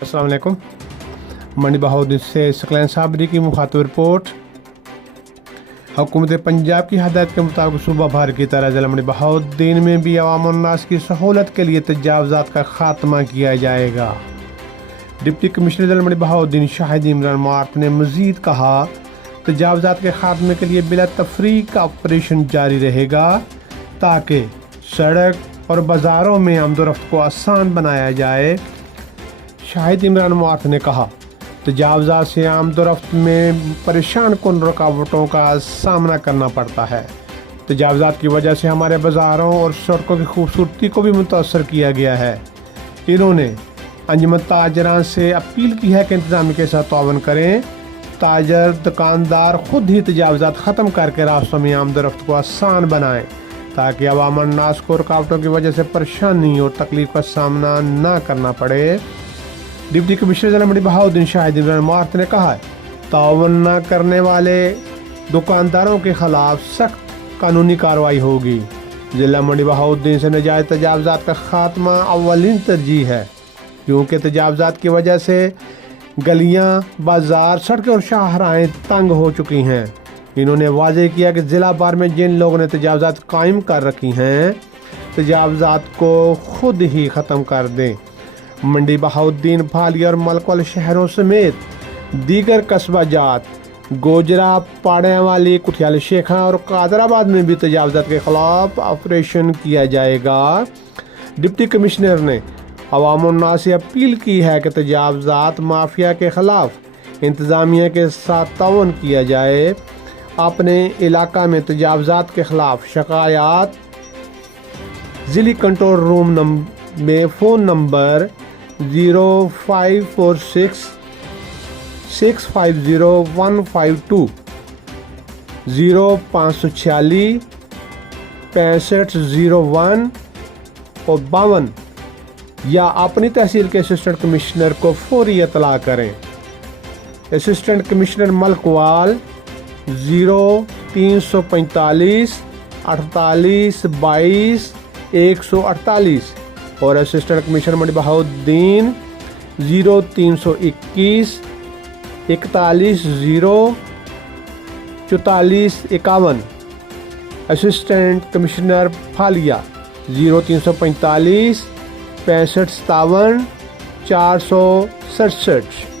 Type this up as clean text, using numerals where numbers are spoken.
السلام علیکم۔ منڈی بہاؤدین سے سکلین صابری کی مخاطب رپورٹ۔ حکومت پنجاب کی ہدایت کے مطابق صوبہ بھر کی طرح ضلع منڈی بہاؤدین میں بھی عوام الناس کی سہولت کے لیے تجاوزات کا خاتمہ کیا جائے گا۔ ڈپٹی کمشنر ضلع منڈی بہاؤدین شاہد عمران مارت نے مزید کہا، تجاوزات کے خاتمے کے لیے بلا تفریق آپریشن جاری رہے گا تاکہ سڑک اور بازاروں میں آمد و رفت کو آسان بنایا جائے۔ شاہد عمران مارت نے کہا، تجاوزات سے آمد و رفت میں پریشان کن رکاوٹوں کا سامنا کرنا پڑتا ہے۔ تجاوزات کی وجہ سے ہمارے بازاروں اور سڑکوں کی خوبصورتی کو بھی متاثر کیا گیا ہے۔ انہوں نے انجمن تاجران سے اپیل کی ہے کہ انتظامیہ کے ساتھ تعاون کریں، تاجر دکاندار خود ہی تجاوزات ختم کر کے راستوں میں آمد و رفت کو آسان بنائیں تاکہ عوام الناس کو رکاوٹوں کی وجہ سے پریشانی اور تکلیف کا سامنا نہ کرنا پڑے۔ ڈپٹی کمشنر ضلع منڈی بہاؤدین شاہد عمران مارت نے کہا، تعاون نہ کرنے والے دکانداروں کے خلاف سخت قانونی کارروائی ہوگی۔ ضلع منڈی بہاؤدین سے ناجائز تجاوزات کا خاتمہ اولین ترجیح ہے، کیونکہ تجاوزات کی وجہ سے گلیاں، بازار، سڑکیں اور شاہراہیں تنگ ہو چکی ہیں۔ انہوں نے واضح کیا کہ ضلع بھر میں جن لوگوں نے تجاوزات قائم کر رکھی ہیں، تجاوزات کو خود ہی ختم کر دیں۔ منڈی بہاؤدین، بھالیہ اور ملکوال شہروں سمیت دیگر قصبہ جات، گوجرا، پاڑیاں والی، کٹھیال شیخاں اور قادر آباد میں بھی تجاوزات کے خلاف آپریشن کیا جائے گا۔ ڈپٹی کمشنر نے عوام الناس سے اپیل کی ہے کہ تجاوزات مافیا کے خلاف انتظامیہ کے ساتھ تعاون کیا جائے۔ اپنے علاقہ میں تجاوزات کے خلاف شکایات ضلعی کنٹرول روم میں فون نمبر 0546 650 152 0546 6501 اور 52 یا اپنی تحصیل کے اسسٹنٹ کمشنر کو فوری اطلاع کریں۔ اسسٹنٹ کمشنر ملکوال 0345 48 22 148 اور اسسٹنٹ کمشنر منڈی بہاؤدین 0321 41 0 44 51۔ Assistant commissioner بھالیہ 0345 65 57 467۔